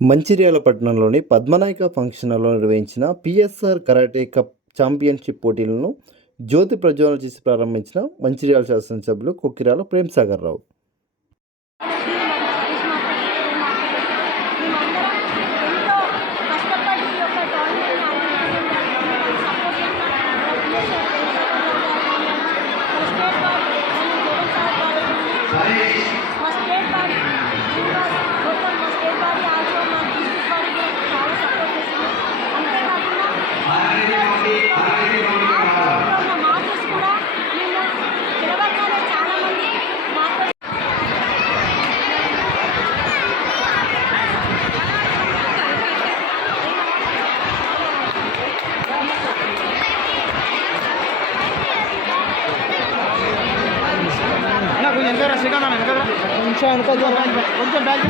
మంచిర్యాల పట్టణంలోని పద్మనాయక ఫంక్షన్ హాల్లో నిర్వహించిన పిఎస్ఆర్ కరాటే కప్ ఛాంపియన్షిప్ పోటీలను జ్యోతి ప్రజ్వలన చేసి ప్రారంభించిన మంచిర్యాల శాసనసభ్యులు కొక్కిరాల ప్రేమ్సాగర్ రావు. చాలా కొంచెం వెనక కొంచెం బ్యాక్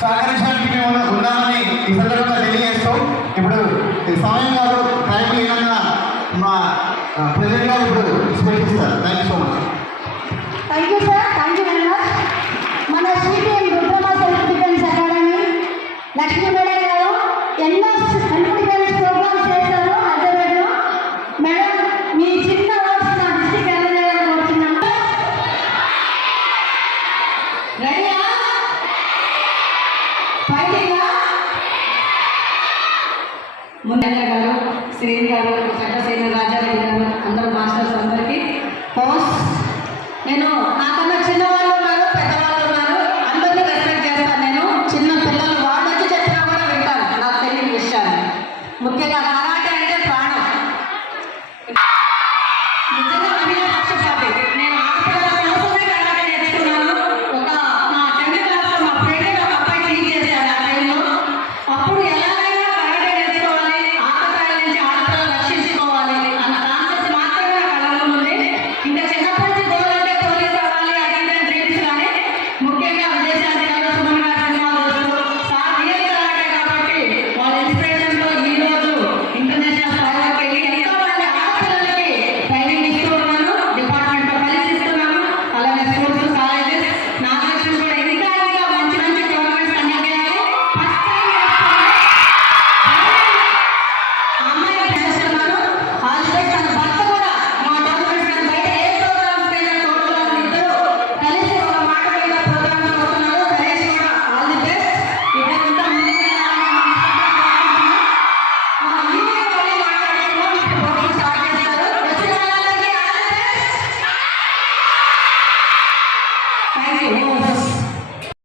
సహకరించడానికి మేము ఉన్నామని ఈ సందర్భంగా తెలియజేస్తూ ఇప్పుడు సమయం గారు టైం లేనందున మా ప్రజెంట్ గారు ఇప్పుడు speech thank you so much ముందన్న గారు శ్రీని గారు చట్టసేన రాజారెడ్డి గారు అందరూ మాస్టర్స్ అందరికీ. పోస్ట్ నేను నాకన్నా చిన్నవాళ్ళు ఉన్నారు పెద్దవాళ్ళు ఉన్నారు. అందరినీ రెస్పెక్ట్ చేస్తాను నేను. చిన్న పిల్లలు వాళ్ళు వచ్చి చెప్పినా కూడా వింటాను నాకు తెలియని విషయాన్ని ముఖ్యంగా